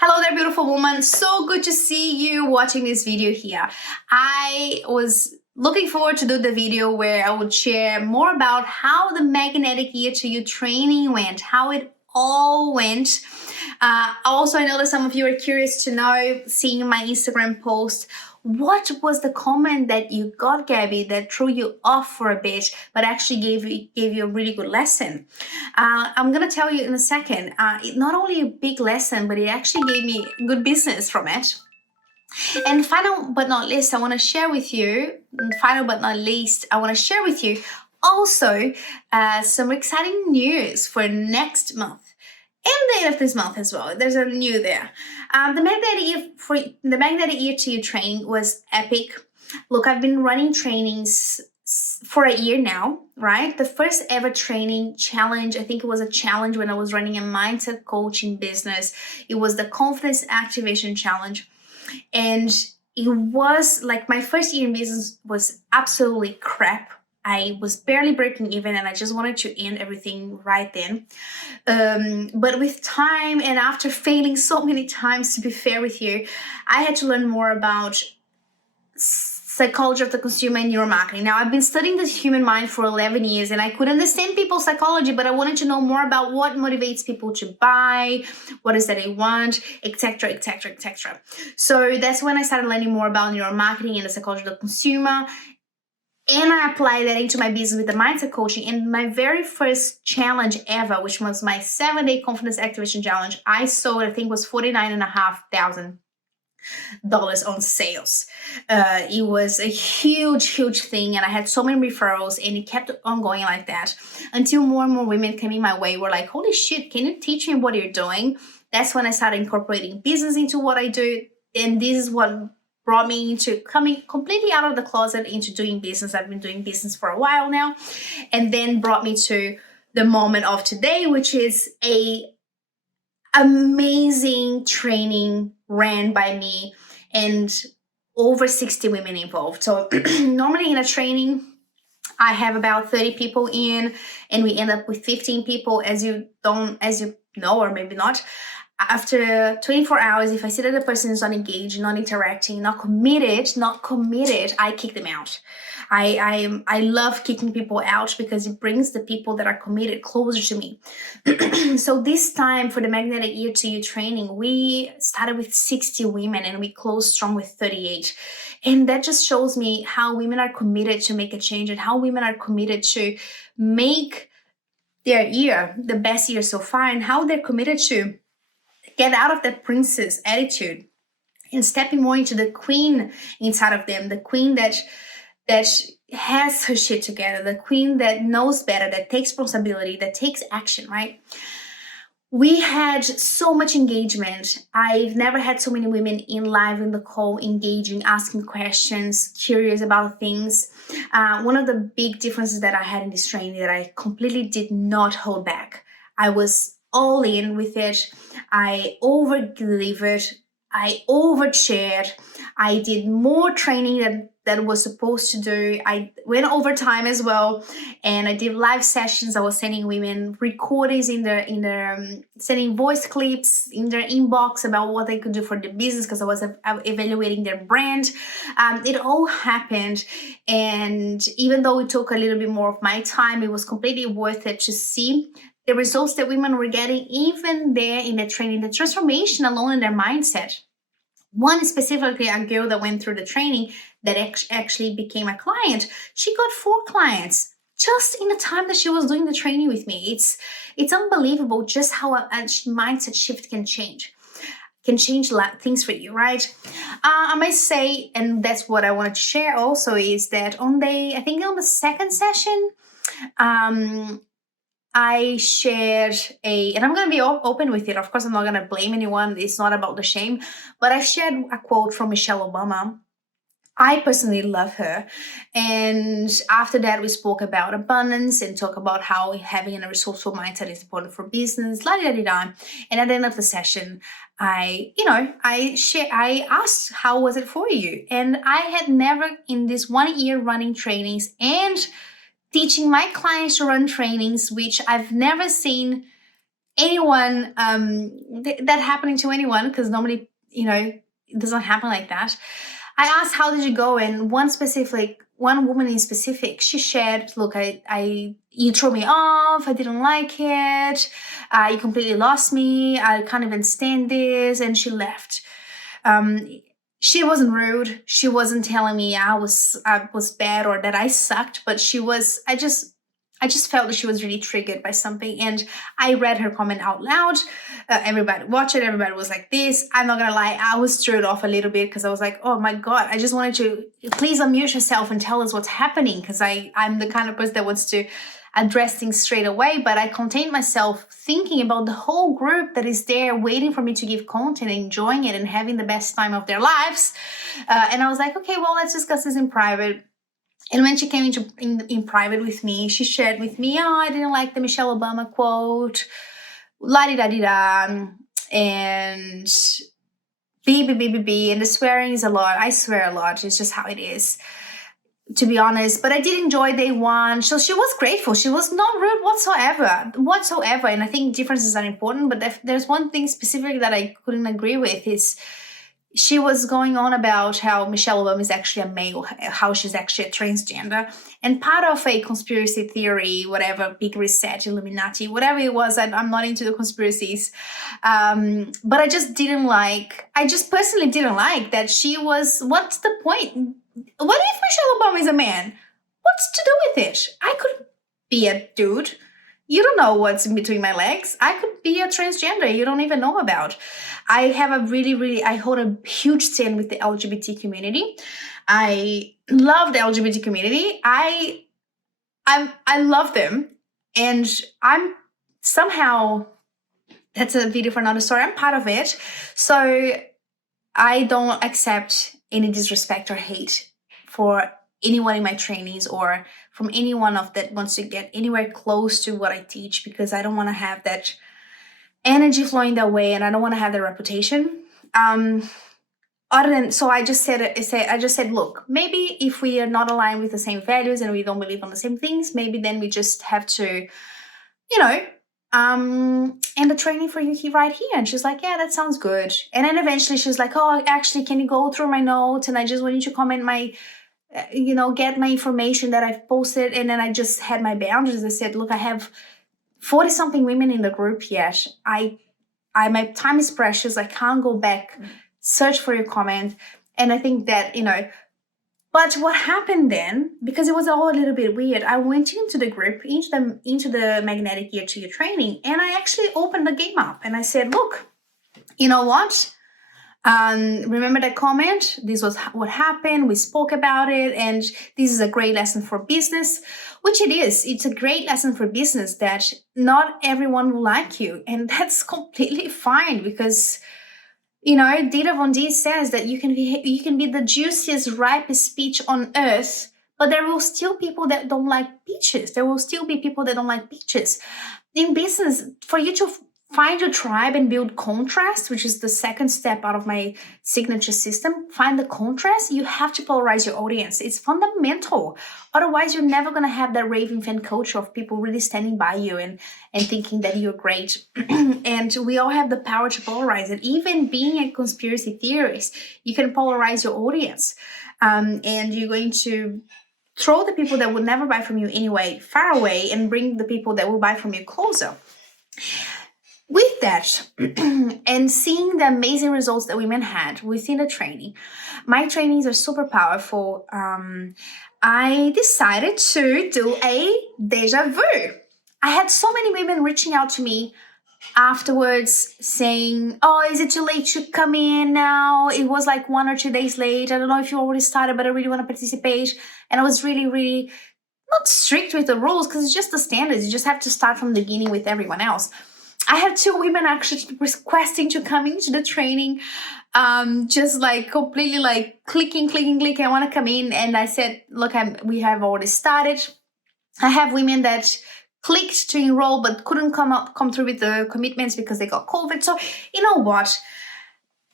Hello there, beautiful woman. So good to see you watching this video here. I was looking forward to do the video where I would share more about how the magnetic ear to you training went, how it all went. Also, I know that some of you are curious to know, seeing my Instagram post, what was the comment that you got, Gabby, that threw you off for a bit, but actually gave you a really good lesson? I'm gonna tell you in a second. Not only a big lesson, but it actually gave me good business from it. And final but not least, I want to share with you. Final but not least, I want to share with you also some exciting news for next month. And the end of this month as well. There's a new there. The magnetic ear to you training was epic. Look, I've been running trainings for a year now, right? The first ever training challenge, I think it was a challenge when I was running a mindset coaching business. It was the Confidence Activation Challenge. And it was like my first year in business was absolutely crap. I was barely breaking even and I just wanted to end everything right then. But with time and after failing so many times, to be fair with you, I had to learn more about psychology of the consumer and neuromarketing. Now, I've been studying the human mind for 11 years and I could understand people's psychology, but I wanted to know more about what motivates people to buy, what is that they want, etc., etc., etc. So that's when I started learning more about neuromarketing and the psychology of the consumer. And I applied that into my business with the mindset coaching. And my very first challenge ever, which was my 7-day confidence activation challenge, I sold, I think it was $49,500 on sales. It was a huge thing, and I had so many referrals, and it kept on going like that until more and more women came in my way. Were like, holy shit, can you teach me what you're doing? That's when I started incorporating business into what I do. And this is what brought me into coming completely out of the closet into doing business. I've been doing business for a while now, and then brought me to the moment of today, which is a amazing training ran by me and over 60 women involved. So normally in a training, I have about 30 people in, and we end up with 15 people, as you know, or maybe not. After 24 hours, if I see that the person is not engaged, not interacting, not committed, I kick them out. I love kicking people out because it brings the people that are committed closer to me. So this time for the magnetic ear to you training, we started with 60 women and we closed strong with 38. And that just shows me how women are committed to make a change and how women are committed to make their year the best year so far, and how they're committed to get out of that princess attitude and stepping more into the queen inside of them, the queen that has her shit together, the queen that knows better, that takes responsibility, that takes action, right? We had so much engagement. I've never had so many women in live in the call, engaging, asking questions, curious about things. One of the big differences that I had in this training that I completely did not hold back. I was all in with it. I over-delivered. I overshared. I did more training than was supposed to do. I went overtime as well, and I did live sessions. I was sending women recordings in their sending voice clips in their inbox about what they could do for the business, because I was evaluating their brand. It all happened, and even though it took a little bit more of my time, it was completely worth it to see the results that women were getting, even there in the training, the transformation alone in their mindset. One specifically, a girl that went through the training that actually became a client, she got 4 clients just in the time that she was doing the training with me. It's unbelievable just how a mindset shift can change things for you, right? I must say, and that's what I wanted to share also, is that on the second session, I shared and I'm going to be open with it. Of course, I'm not going to blame anyone. It's not about the shame, but I shared a quote from Michelle Obama. I personally love her. And after that, we spoke about abundance and talk about how having a resourceful mindset is important for business, la-di-da-di-da. And at the end of the session, I asked, how was it for you? And I had never in this 1 year running trainings and teaching my clients to run trainings, which I've never seen anyone that happening to anyone, because normally, it doesn't happen like that. I asked, how did you go? And one woman in specific, she shared, look, you threw me off. I didn't like it. You completely lost me. I can't even stand this. And she left. She wasn't rude. She wasn't telling me I was bad or that I sucked, but I just felt that she was really triggered by something. And I read her comment out loud. Everybody watched it. Everybody was like this. I'm not going to lie. I was stirred off a little bit because I was like, oh my God, I just wanted to please unmute yourself and tell us what's happening. Because I'm the kind of person that wants to address things straight away. But I contained myself thinking about the whole group that is there waiting for me to give content, enjoying it and having the best time of their lives. And I was like, okay, well, let's discuss this in private. And when she came in private with me, she shared with me, oh, I didn't like the Michelle Obama quote, la-di-da-di-da, and b, and the swearing is a lot. I swear a lot. It's just how it is, to be honest. But I did enjoy day one. So she was grateful. She was not rude whatsoever. And I think differences are important. But there's one thing specifically that I couldn't agree with is she was going on about how Michelle Obama is actually a male, how she's actually a transgender. And part of a conspiracy theory, whatever, big reset, Illuminati, whatever it was, I'm not into the conspiracies. But I just personally didn't like that what's the point? What if Michelle Obama is a man? What's to do with it? I could be a dude. You don't know what's in between my legs. I could be a transgender you don't even know about. I hold a huge stand with the LGBT community. I love the LGBT community. I love them. And I'm somehow, that's a video for another story, I'm part of it. So I don't accept any disrespect or hate for anyone in my trainees or from anyone that wants to get anywhere close to what I teach, because I don't want to have that energy flowing that way, and I don't want to have the reputation. I just said, look, maybe if we are not aligned with the same values and we don't believe on the same things, maybe then we just have to, end the training for you right here. And she's like, yeah, that sounds good. And then eventually she's like, oh, actually, can you go through my notes? And I just want you to comment get my information that I've posted. And then I just had my boundaries. I said, look, I have 40 something women in the group yet. My time is precious. I can't go back, search for your comment. And I think that, but what happened then, because it was all a little bit weird, I went into the group, into the magnetic year to year training, and I actually opened the game up and I said, look, you know what? Remember that comment? This was what happened. We spoke about it, and this is a great lesson for business, which it is. It's a great lesson for business that not everyone will like you, and that's completely fine, because Dita Von D says that you can be the juiciest, ripest peach on earth, but there will still people that don't like peaches. There will still be people that don't like peaches. In business, for you to find your tribe and build contrast, which is the second step out of my signature system, find the contrast, you have to polarize your audience. It's fundamental. Otherwise, you're never going to have that raving fan culture of people really standing by you and thinking that you're great. And we all have the power to polarize it. Even being a conspiracy theorist, you can polarize your audience. And you're going to throw the people that would never buy from you anyway far away and bring the people that will buy from you closer. With that, and seeing the amazing results that women had within the training, my trainings are super powerful. I decided to do a deja vu. I had so many women reaching out to me afterwards saying, oh, is it too late to come in now? It was like 1 or 2 days late. I don't know if you already started, but I really want to participate. And I was really, really not strict with the rules, because it's just the standards. You just have to start from the beginning with everyone else. I had 2 women actually requesting to come into the training, just like completely like clicking, I want to come in. And I said, look, we have already started. I have women that clicked to enroll but couldn't come through with the commitments because they got COVID. So you know what?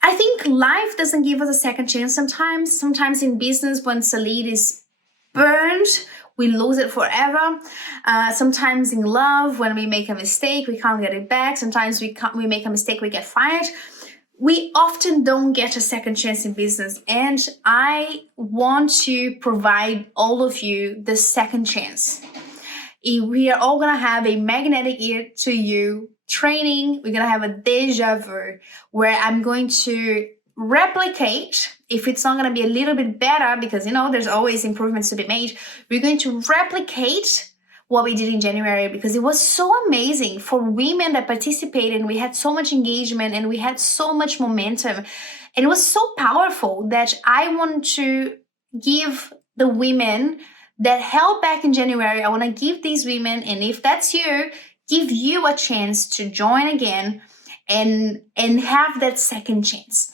I think life doesn't give us a second chance sometimes. Sometimes in business, once a lead is burned, we lose it forever. Sometimes in love, when we make a mistake, we can't get it back. Sometimes we make a mistake, we get fired. We often don't get a second chance in business, and I want to provide all of you the second chance. We are all gonna have a magnetic ear to you training. We're gonna have a deja vu where I'm going to replicate. If it's not gonna be a little bit better, because there's always improvements to be made, we're going to replicate what we did in January, because it was so amazing for women that participated, and we had so much engagement and we had so much momentum, and it was so powerful that I want to give the women that held back in January, I want to give these women, and if that's you, give you a chance to join again and have that second chance.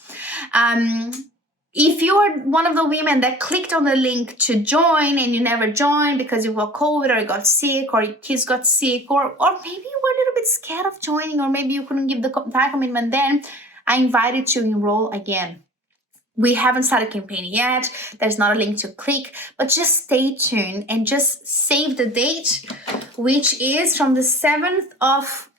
If you are one of the women that clicked on the link to join and you never joined because you got COVID or you got sick or your kids got sick, or maybe you were a little bit scared of joining, or maybe you couldn't give the time commitment, then I invite you to enroll again. We haven't started campaigning yet. There's not a link to click, but just stay tuned and just save the date, which is from the 7th of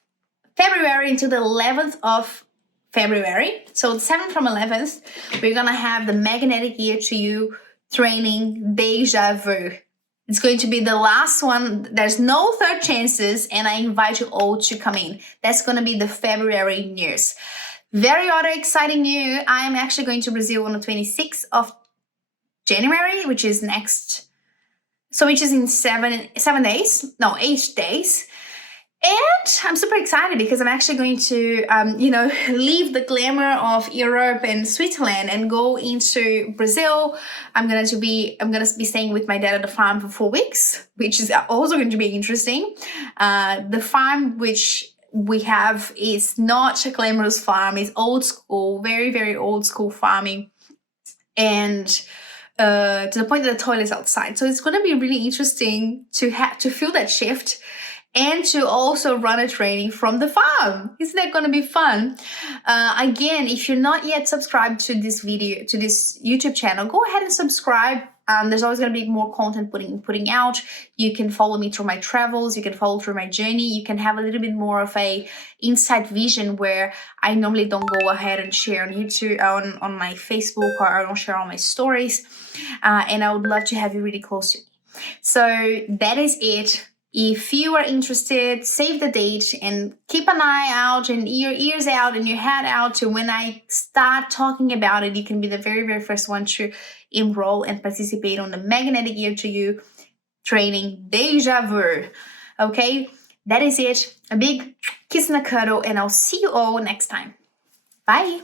February until the 11th of February. So the 7th from 11th, we're gonna have the Magnetic Ear to You training Deja Vu. It's going to be the last one. There's no third chances, and I invite you all to come in. That's gonna be the February news. Very other exciting news. I am actually going to Brazil on the 26th of January, which is in 8 days. And I'm super excited because I'm actually going to, leave the glamour of Europe and Switzerland and go into Brazil. I'm gonna be staying with my dad at the farm for 4 weeks, which is also going to be interesting. The farm which we have is not a glamorous farm. It's old school, very, very old school farming, and to the point that the toilet's outside. So it's going to be really interesting to feel that shift, and to also run a training from the farm. Isn't that going to be fun? Again, if you're not yet subscribed to this YouTube channel, go ahead and subscribe. There's always going to be more content putting out. You can follow me through my travels. You can follow through my journey. You can have a little bit more of a inside vision where I normally don't go ahead and share on YouTube, on my Facebook, or I don't share all my stories. And I would love to have you really close to me. So that is it. If you are interested, save the date and keep an eye out and your ears out and your head out to when I start talking about it. You can be the very, very first one to enroll and participate on the Magnetic Ear to You training Deja Vu. Okay, that is it. A big kiss and a cuddle, and I'll see you all next time. Bye.